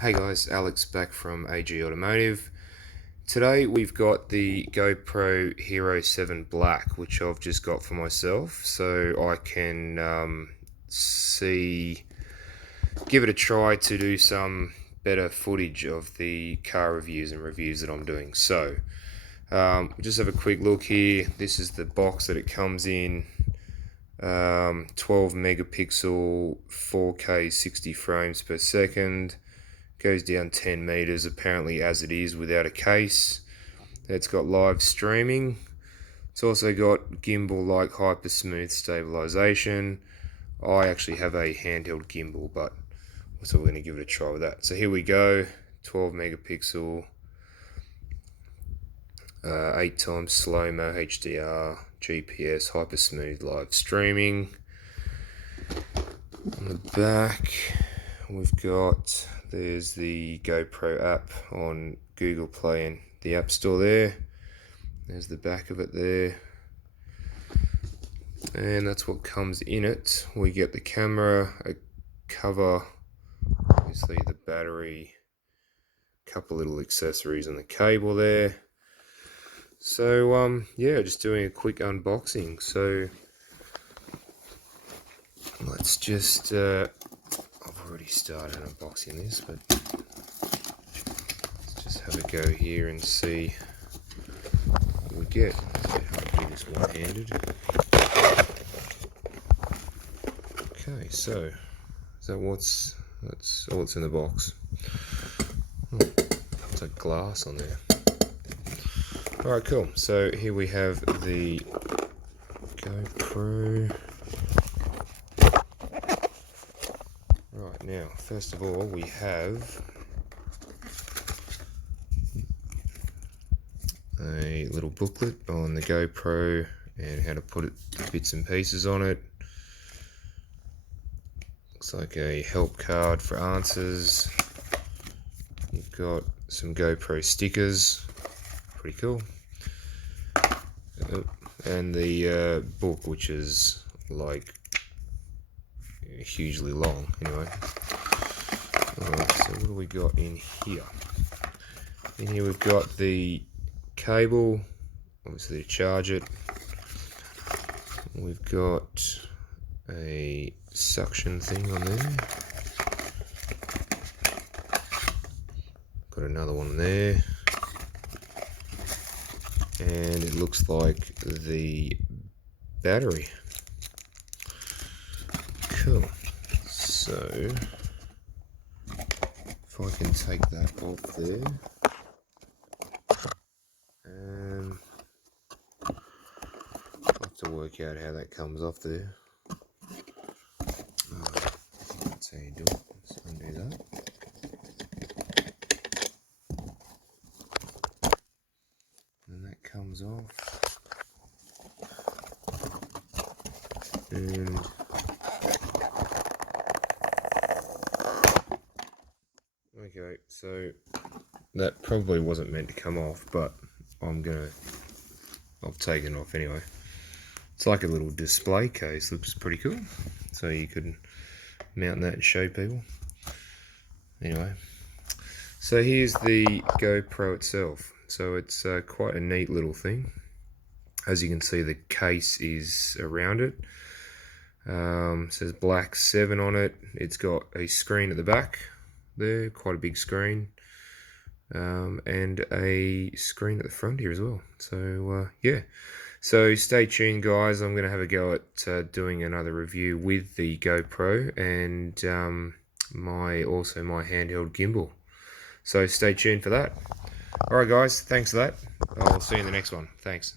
Hey guys, Alex back from AG Automotive. Today we've got the GoPro Hero 7 Black, which I've just got for myself, so I can give it a try to do some better footage of the car reviews and reviews that I'm doing. So, we'll just have a quick look here. This is the box that it comes in. 12 megapixel 4K 60 frames per second. Goes down 10 meters apparently as it is without a case. It's got live streaming. It's also got gimbal like hyper smooth stabilization. I actually have a handheld gimbal, but so we're going to give it a try with that. So here we go. 12 megapixel 8 times slow-mo HDR GPS hyper smooth live streaming. On the back we've got, there's the GoPro app on Google Play and the App Store there. There's the back of it there. And that's what comes in it. We get the camera, a cover, obviously the battery, a couple little accessories and the cable there. So yeah, just doing a quick unboxing. So let's just I've already started unboxing this, but let's just have a go here and see what we get. I'll do this one-handed. Okay, so that's all that's in the box. It's like glass on there. Alright, cool. So here we have the GoPro. Right, now, first of all, we have a little booklet on the GoPro and how to put the bits and pieces on it. Looks like a help card for answers. You've got some GoPro stickers. Pretty cool. And the book, which is like hugely long. Anyway, alright, so what do we got in here? In here we've got the cable, obviously to charge it. We've got a suction thing on there. Got another one there. And it looks like the battery. Cool. So if I can take that off there, I'll have to work out how that comes off there. That's how you do it. Let's undo that. And that comes off. And okay, so that probably wasn't meant to come off, but I'll take it off anyway. It's like a little display case, looks pretty cool. So you could mount that and show people. Anyway, so here's the GoPro itself. So it's quite a neat little thing. As you can see, the case is around it. Says Black 7 on it. It's got a screen at the back there, quite a big screen, and a screen at the front here as well. So yeah, so stay tuned guys. I'm going to have a go at doing another review with the GoPro and my handheld gimbal. So stay tuned for that. Alright guys, thanks for that. I'll see you in the next one. Thanks.